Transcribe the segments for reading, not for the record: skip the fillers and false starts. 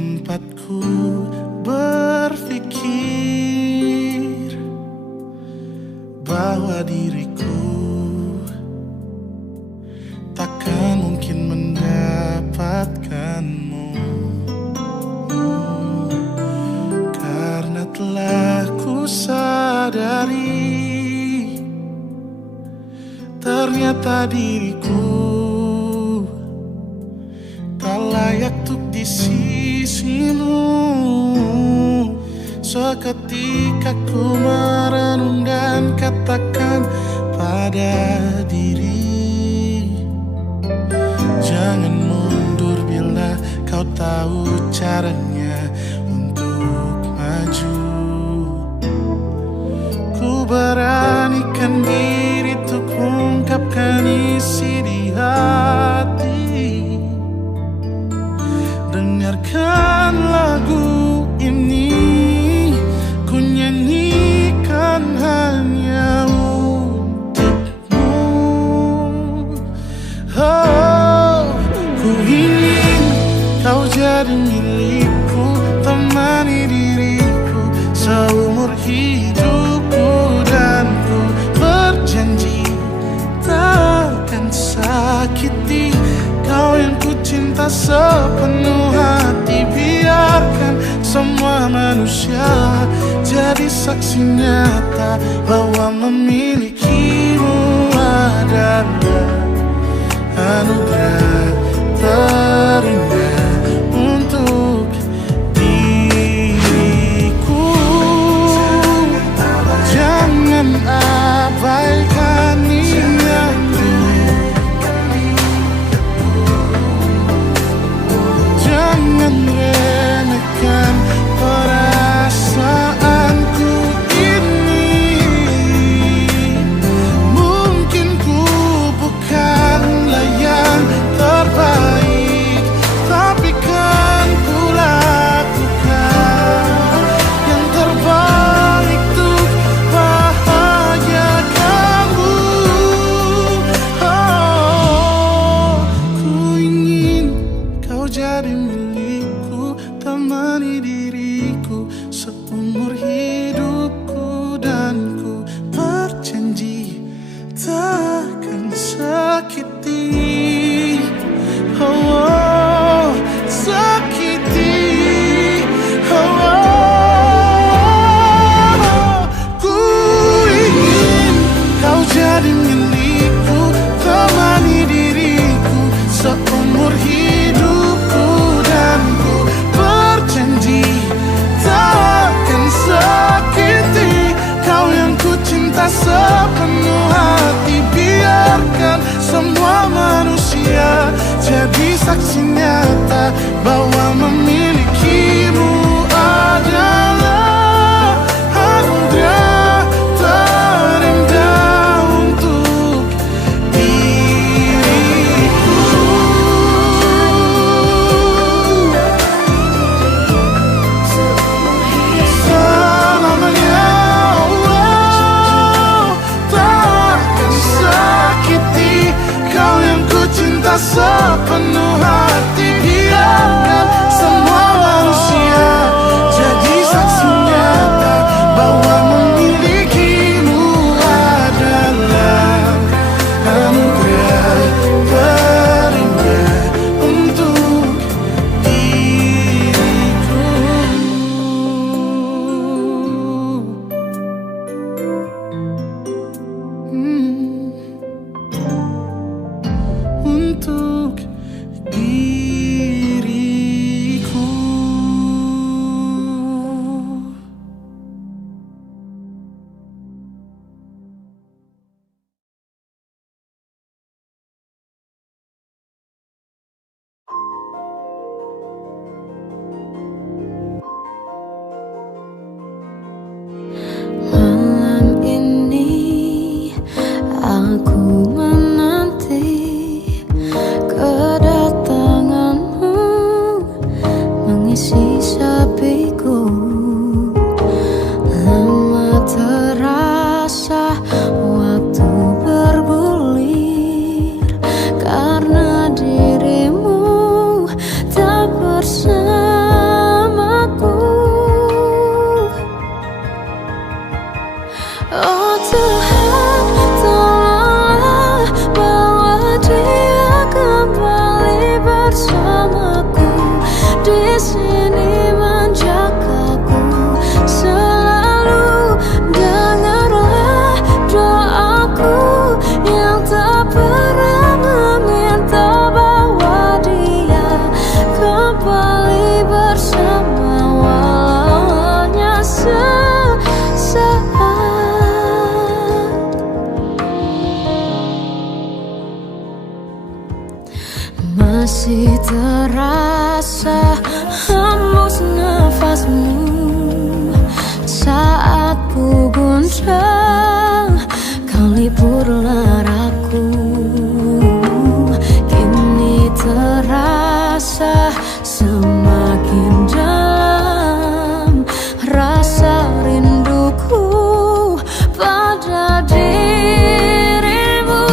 Sempatku berpikir bahwa diriku takkan mungkin mendapatkanmu, karena telah ku sadari ternyata diriku tak layak untuk di sisimu. Seketika ku merenung dan katakan pada diri, jangan mundur bila kau tahu caranya untuk maju. Ku beranikan diri untuk ungkapkan isi di hati. Dengarkan lagu ini, ku nyanyikan hanya untukmu. Oh, ku ingin kau jadi milikku, temani diriku seumur hidupku, dan ku berjanji takkan sakiti kau yang ku cinta sepenuh hati. Biarkan semua manusia jadi saksi nyata bahwa memilikimu adalah anugerah terindah untuk diriku. Jangan abaikan niatku, jangan remehkan perasaanku ini. Mungkin ku bukanlah yang terbaik, tapi kan ku lakukan yang terbaik untuk bahagiakanmu. Oh, ku ingin kau jadi milikku, temani diriku seumur hidupku, dan ku berjanji takkan sakiti, oh, sakiti, oh. Ku ingin kau jadi milikku, temani diriku seumur hidupku, dan ku berjanji takkan sakiti kau yang ku cinta sepenuh hati. Biarkan semua manusia jadi saksi nyata bahwa memilikimu adalah anugerah terindah untuk diriku. Selamanya, oh, takkan sakiti kau yang ku cinta sepenuh hati. Biarkan semua manusia jadi saksi nyata bahwa memilikimu adalah anugerah terindah untuk diriku. Untuk diriku. Malam ini aku menanti kedatanganmu, mengisi sepiku. Lama terasa waktu bergulir, karena dirimu tak bersama. sini menjagaku selalu. Dengarlah doaku yang tak pernah meminta bawa dia kembali bersama walau hanya sesaat. Masih terasa hembus nafasmu saat ku guncang, kau liburlah raku. Kini terasa semakin dalam rasa rinduku pada dirimu.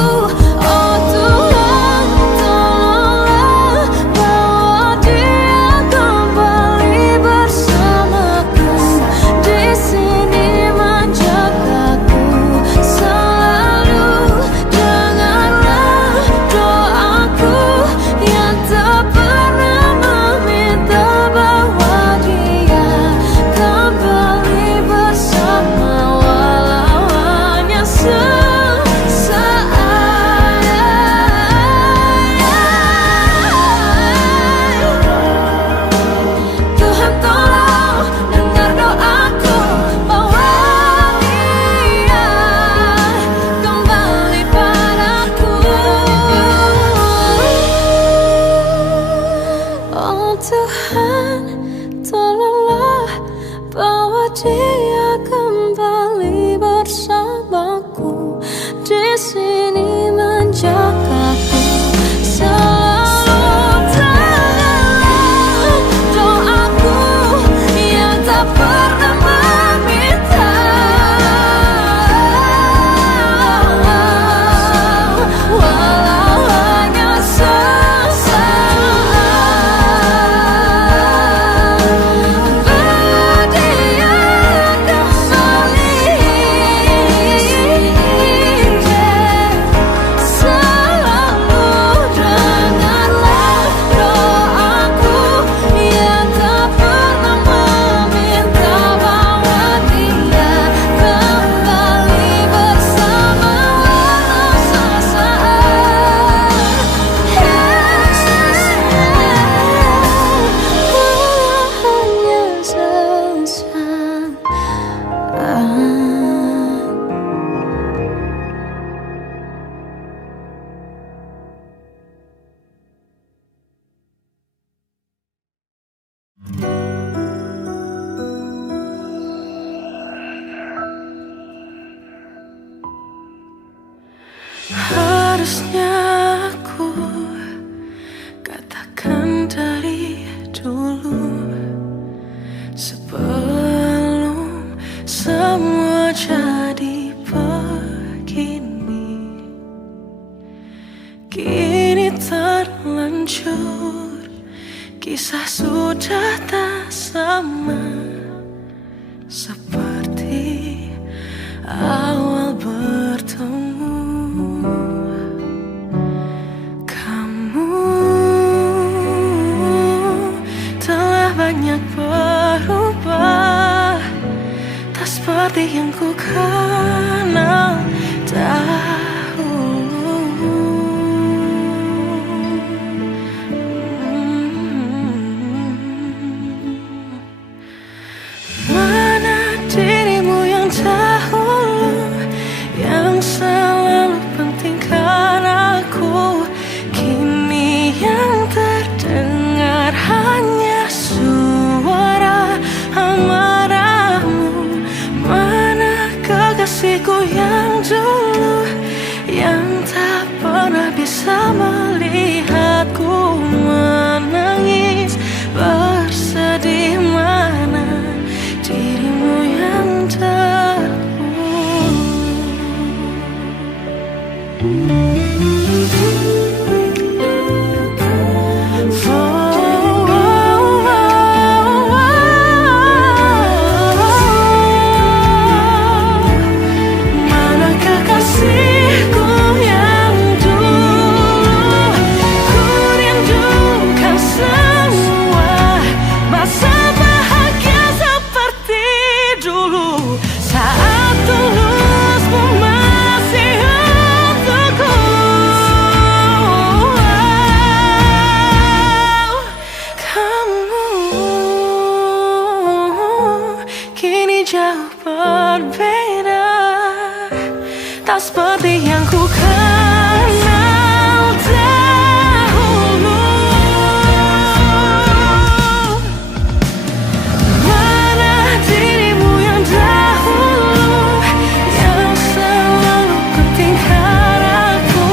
Oh Tuhan, tolonglah bawa dia kembali bersamaku, di sini menjagaku selalu. Dengarlah doaku yang tak pernah meminta bawa dia kembali bersama walau hanya sesaat. Tuhan tolong dengar doaku, bawa dia kembali padaku. Oh Tuhan, tolonglah bawa dia kembali bersamaku, di sini menjagaku selalu. Dengarlah doaku yang tak pernah meminta walau hanya sesaat. Bawa dia kembali selalu. Dengarlah doaku yang tak pernah meminta bawa dia kembali bersama walau sesaat. Walau hanya sesaat. Harusnya aku katakan dari dulu sebelum semua jadi begini. Kini terlanjur, kisah sudah tak sama seperti awal bertemu. Kamu telah banyak berubah, tak seperti yang ku kenal dahulu. Mana dirimu yang dahulu, yang selalu pentingkan aku. Kini yang terdengar hanya suara amarahmu. Mana kekasihku yang dulu, jauh berbeda, tak seperti yang ku kenal dahulu. Mana dirimu yang dahulu, yang selalu pentingkan aku.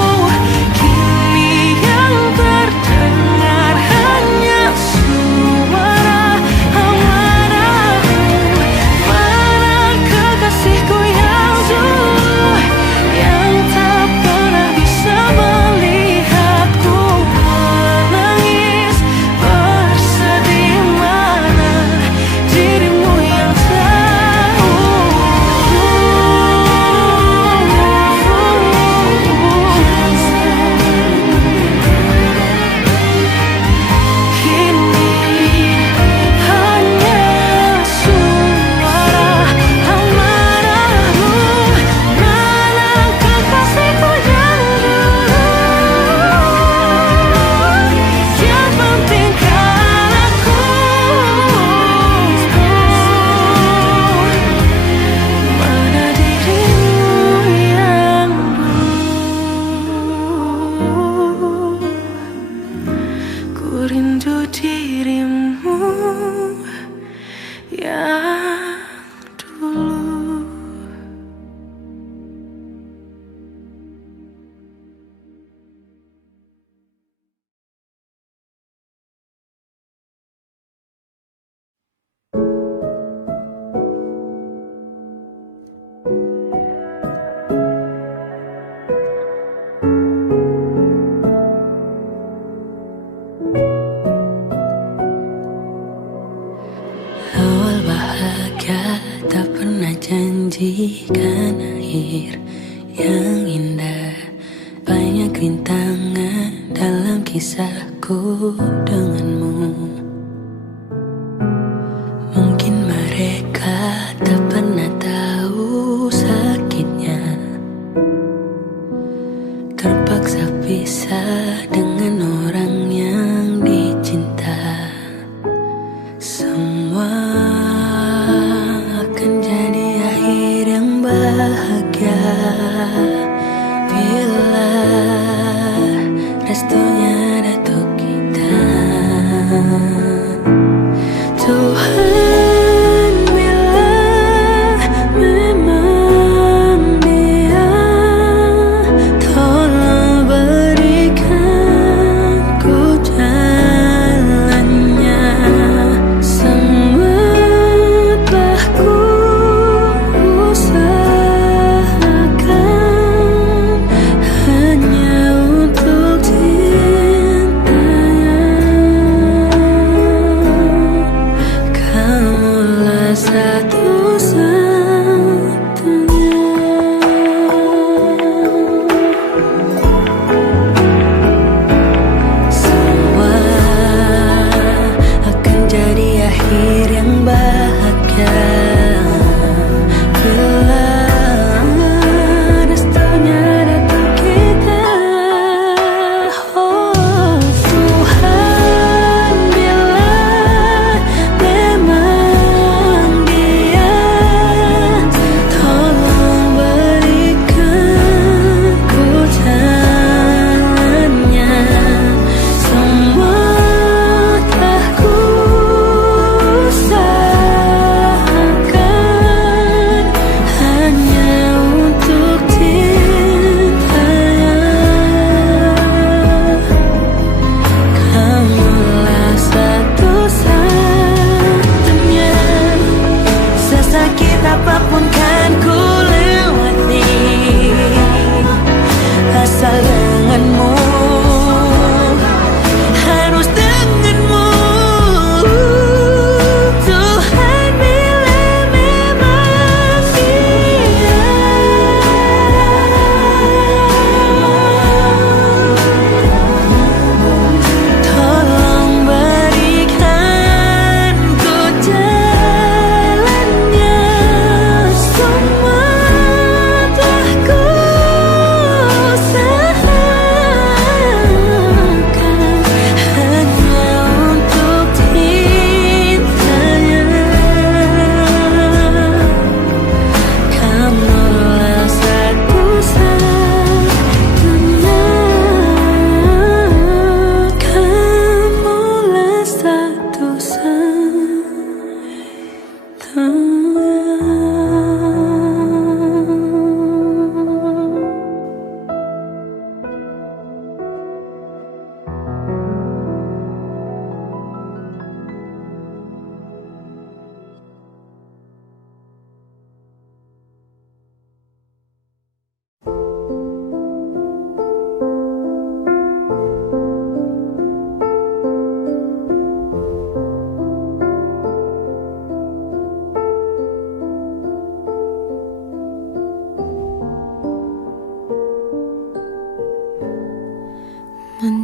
Kini yang terdengar hanya suara amarahmu. Mana kekasihku yang dulu, yang tak pernah bisa melihatku menangis bersedih. Mana dirimu yang kini hanya suara amarahmu. Mana kekasihku yang dulu, yang pentingkan aku. Mana dirimu yang dulu, ku rindu dirimu yang dulu. Awal bahagia tak pernah janjikan akhir yang indah. Banyak rintangan dalam kisahku denganmu. Mungkin mereka tak pernah tahu sakitnya terpaksa pisah dengan orang yang dicinta. Semua akan jadi akhir yang bahagia bila restunya datuk kita. Tuhan, bila memang dia, tolong berikan ku jalannya. Semua telah ku usahakan hanya untuk cintanya. Kamulah satu-satunya. Semua akan jadi akhir yang bahagia bila restunya datang kita. Oh Tuhan, bila memang dia,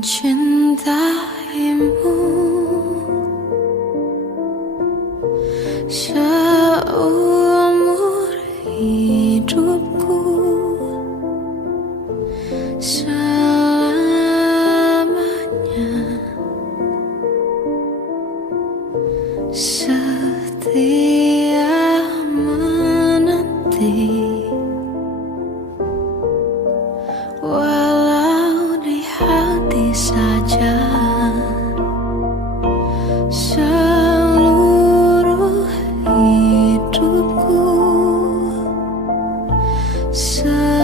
mencintaimu seumur hidupku, selamanya setia menanti. Walau di hati saja seluruh hidupku, selamanya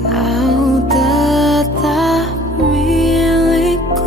kau tetap milikku.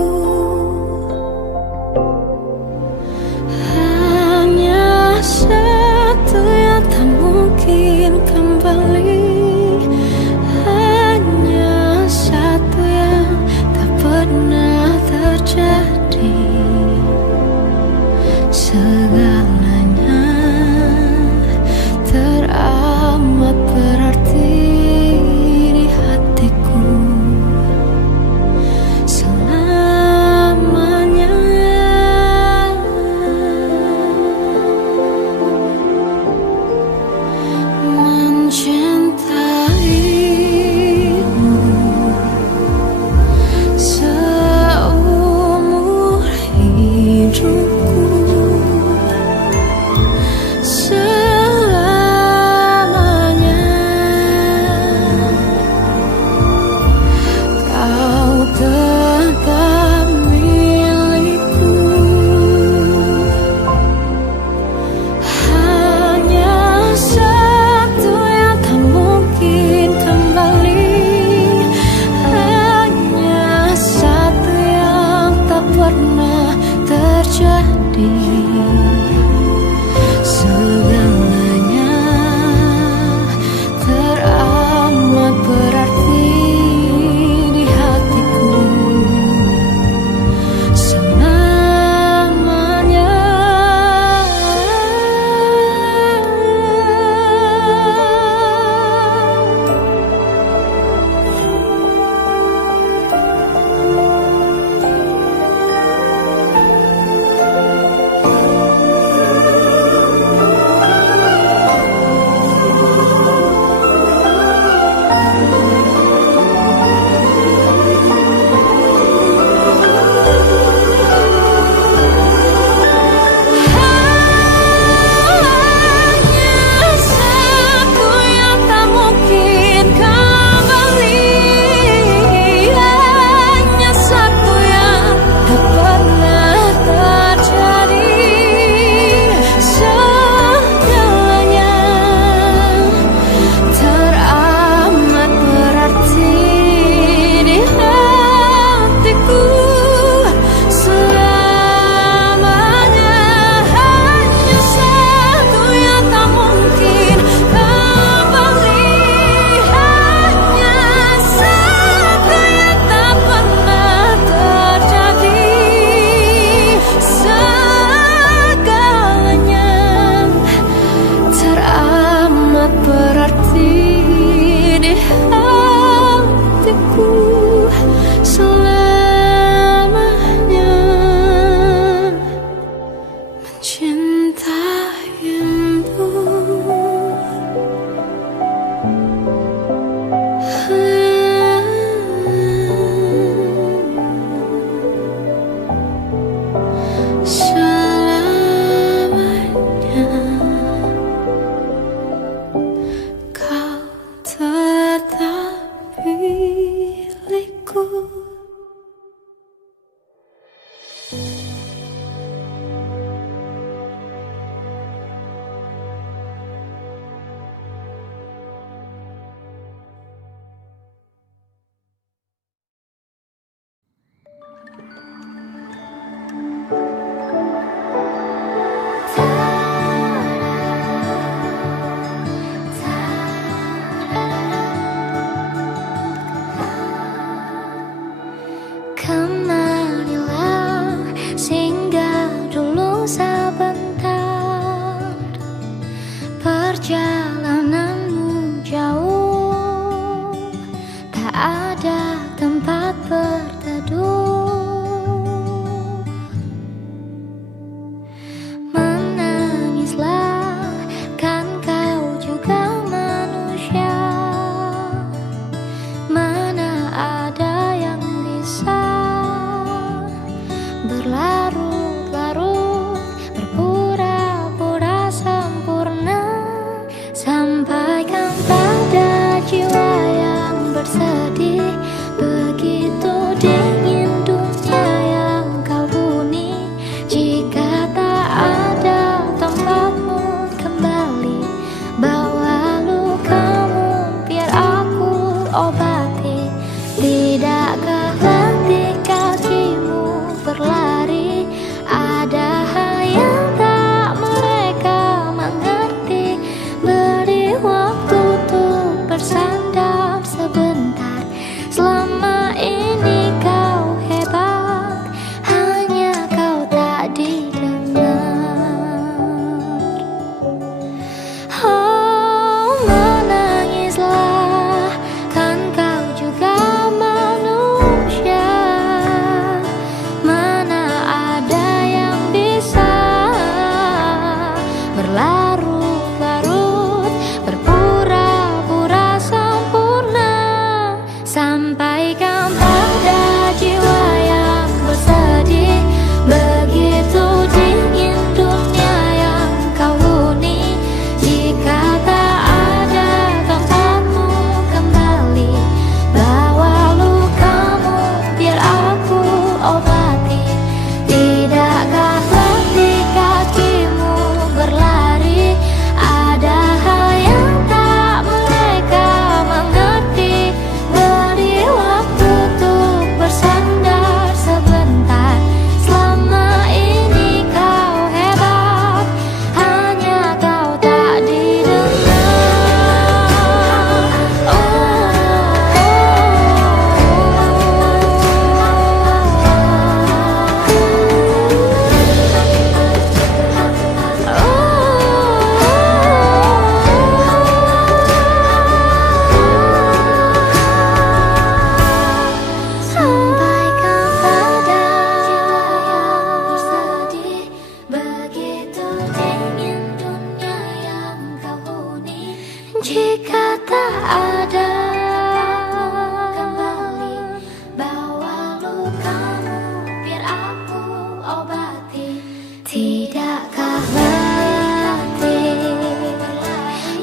lukamu, biar aku obati. Tidakkah berarti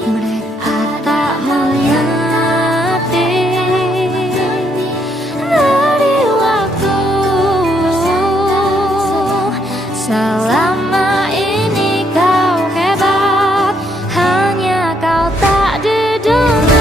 mereka tak mengerti dari waktu selama ini kau hebat, hanya kau tak didengar.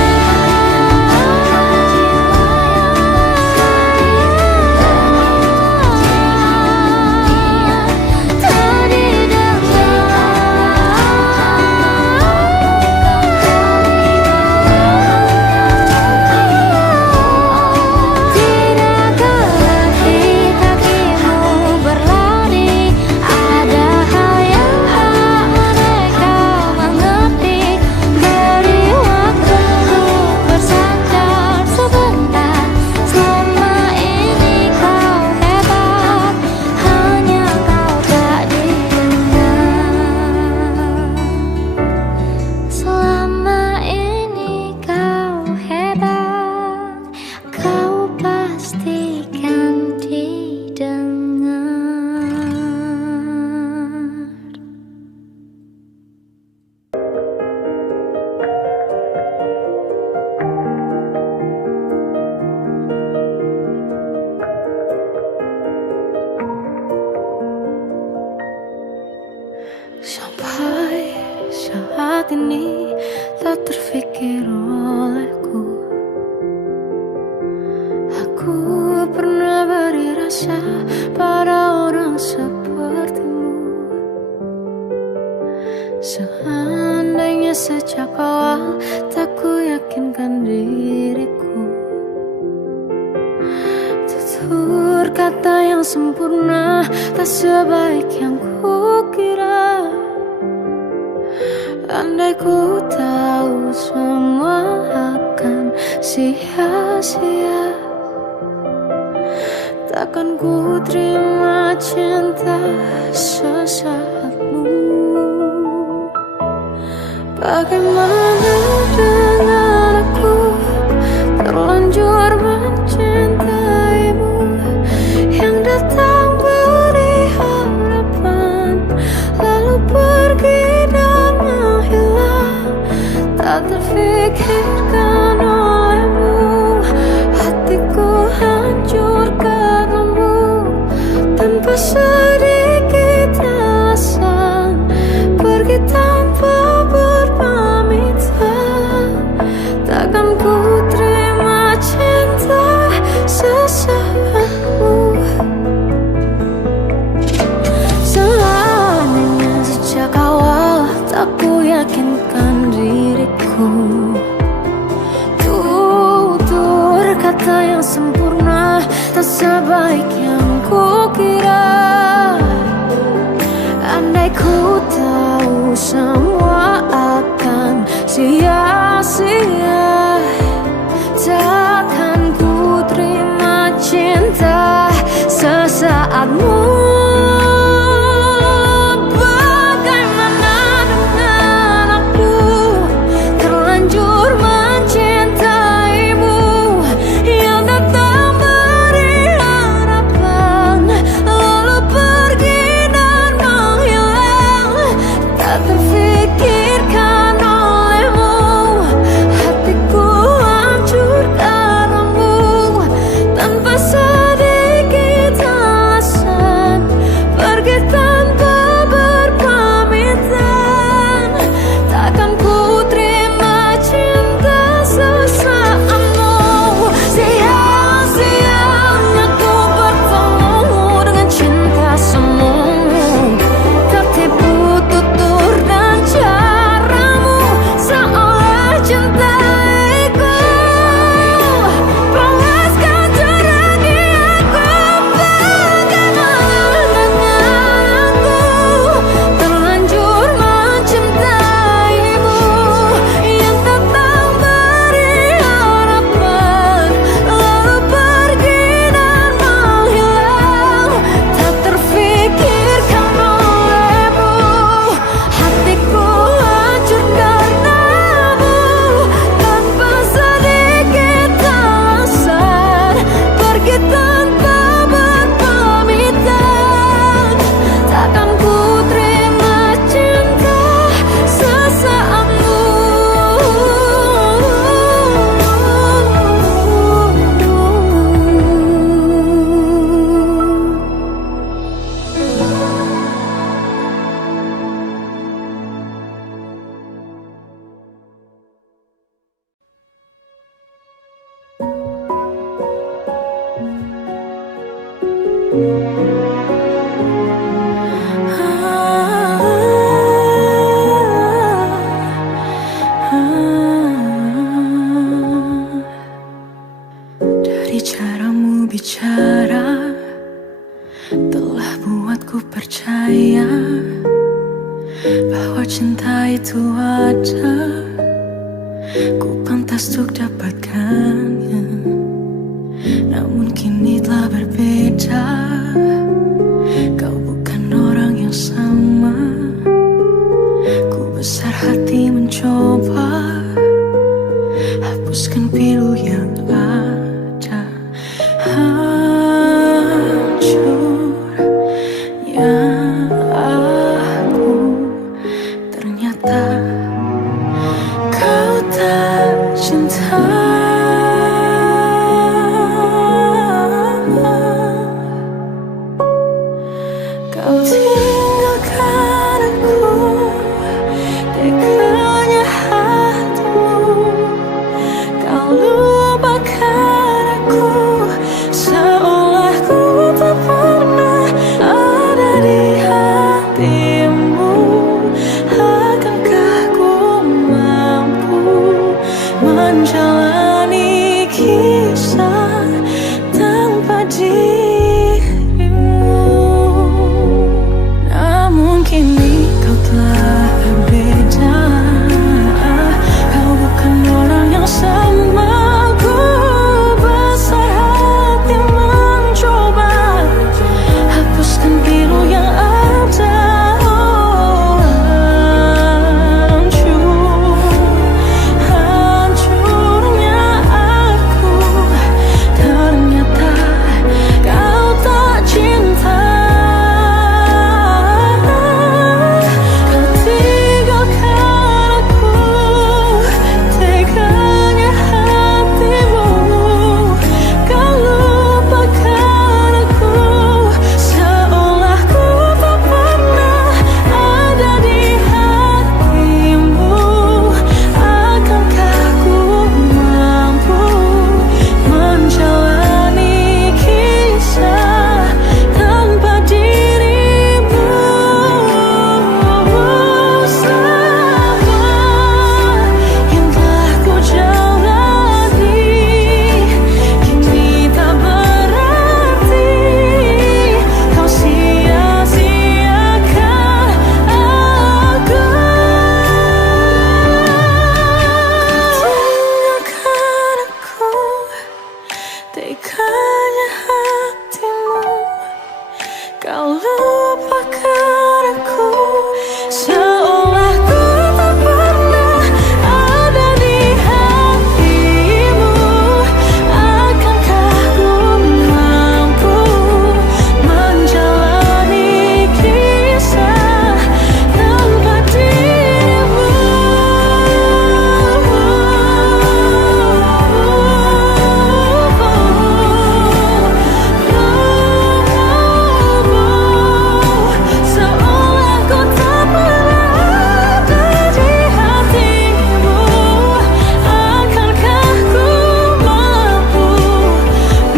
Sampai saat ini tak terfikir olehku, aku pernah beri rasa pada orang sepertimu. Seandainya sejak awal tak ku yakinkan diriku, tutur kata yang sempurna tak sebaik yang ku kira. Andai ku tahu semua akan sia-sia, takkan ku terima cinta sesaatmu. Bagaimana dengan aku, terlanjur mencintaimu, yang datang beri harapan lalu pergi dan menghilang. Tak terfikirkan olehmu, hatiku hancur karenamu. Tanpa sedikit alasan, pergi tanpa berpamitan. Takkan ku terima cinta sesaatmu. Seandainya sejak awal tak ku yakinkan diriku, tutur kata yang sempurna tak sebaik yang ku kira. Andai ku tahu semua akan sia-sia, takkan ku terima cinta sesaatmu. Terfikirkan olehmu, hatiku Dari caramu bicara telah buatku percaya bahwa cinta itu ada, ku pantas untuk dapatkannya. Namun kini telah berbeda, kau bukan orang yang sama. Ku besar hati mencoba hapuskan pilu yang ada. Hancurnya aku, ternyata kau tak cinta. Kau tinggalkan aku, teganya hatimu. Kau lupakan aku, seolah ku tak pernah ada di hatimu. Akankah ku mampu menjalani kisah tanpa dirimu? Namun kini kau telah berbeda, kau bukan orang yang sama. Ku besar hati mencoba hapuskan pilu yang ada. Hancurnya aku, ternyata kau tak cinta. Kau tinggalkan aku, teganya hatimu. Kau lupakan aku, seolah ku tak pernah ada di hatimu. Akankah ku mampu menjalani kisah tanpa dirimu? Semua yang telah ku jalani kini tak berarti. Kau sia-siakan aku. Tinggalkan aku, teganya hatimu. Kau lupakan aku, seolah ku tak pernah ada di hatimu. Akankah ku mampu menjalani kisah tanpa dirimu? Seolah ku tak pernah ada di hatimu. Akankah ku mampu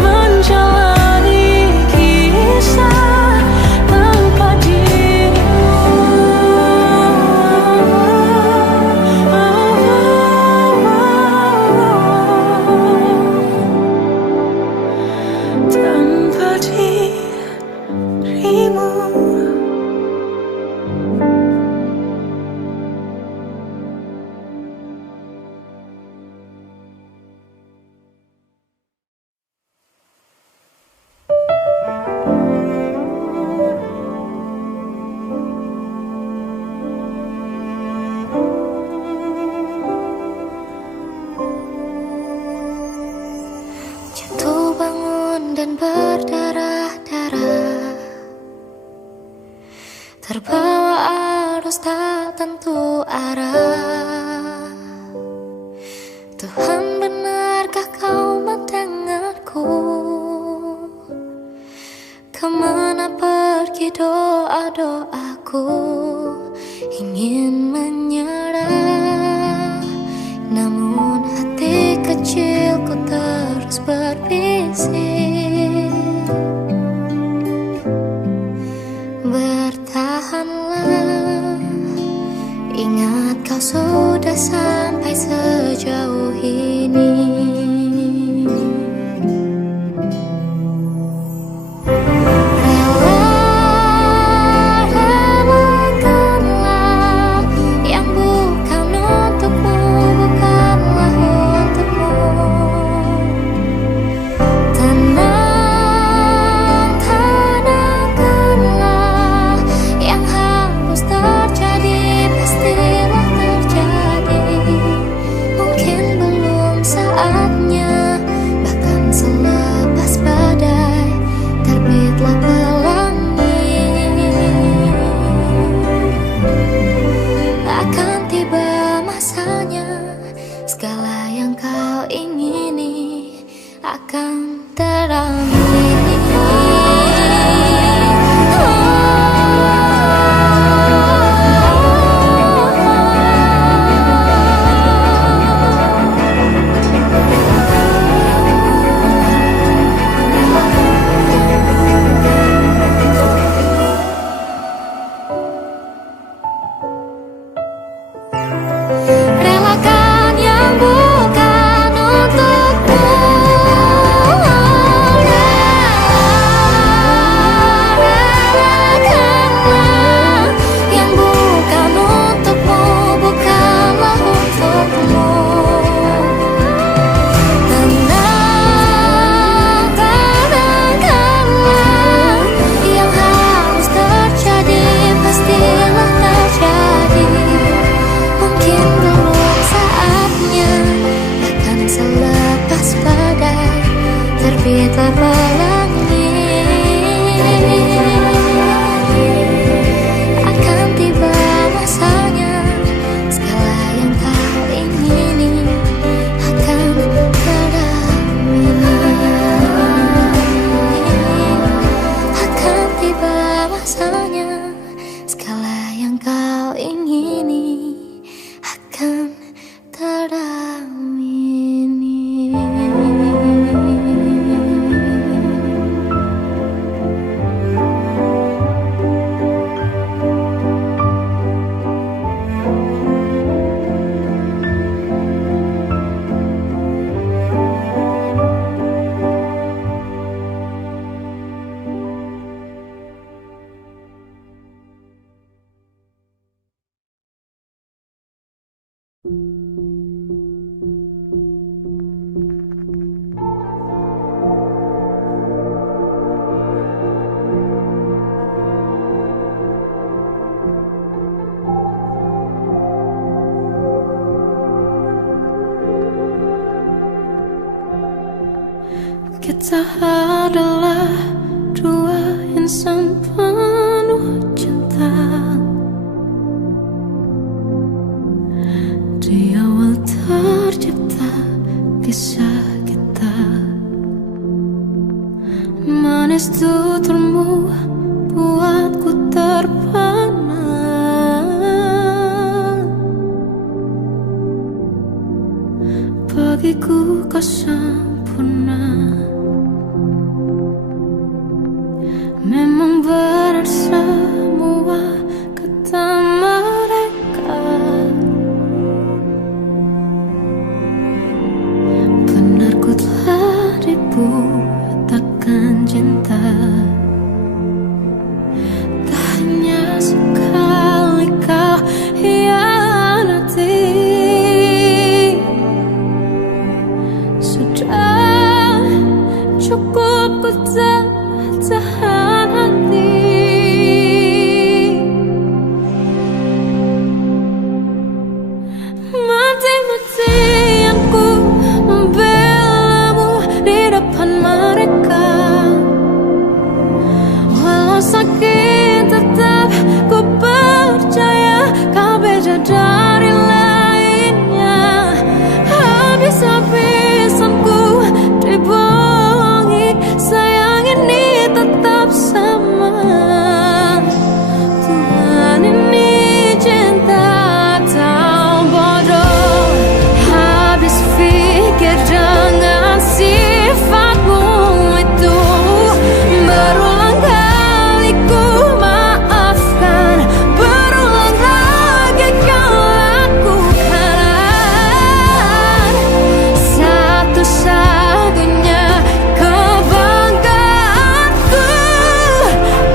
menjalani kisah tanpa dirimu? Tanpa dirimu. Jatuh bangun dan berdarah-darah, terbawa arus tak tentu arah. Tuhan, benarkah kau mendengarku? Kemana pergi doa-doaku? Ingin menyerah, namun hati kecilku terus berbisik. Kita adalah dua insan penuh cinta. Di awal tercipta kisah kita, manis tuturmu buatku terpana. Bagiku kau sempurna. Memang benar semua kata mereka, benar ku telah dibutakan cinta. Tak hanya sekali kau hianati, sudah cukup ku tahan hati. Mati-matian ku membelamu di depan mereka. Walau sakit tetap ku percaya kau beda dari lainnya. Habis-habisan ku dibohongi, sayang ini tetap sama. Tuhan ini cinta atau bodoh. Habis pikir dengan sifatmu itu, berulang kali ku maafkan, berulang lagi kau lakukan. Satu-satunya kebanggaanku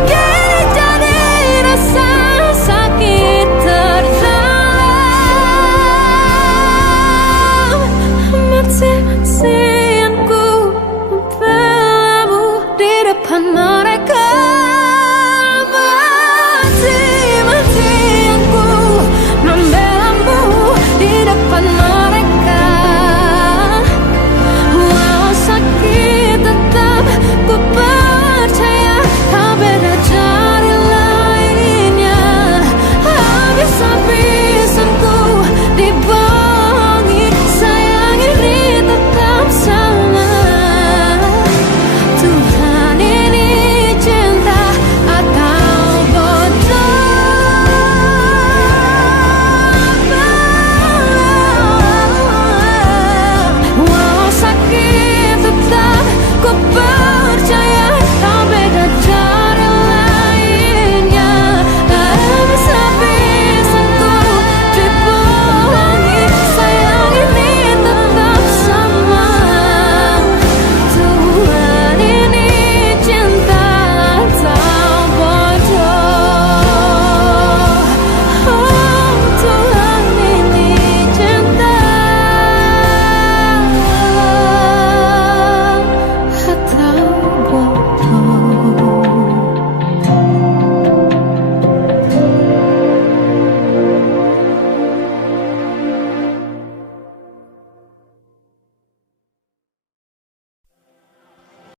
kini jadi rasa sakit terdalam. Mati-matian ku membelamu di depan mereka.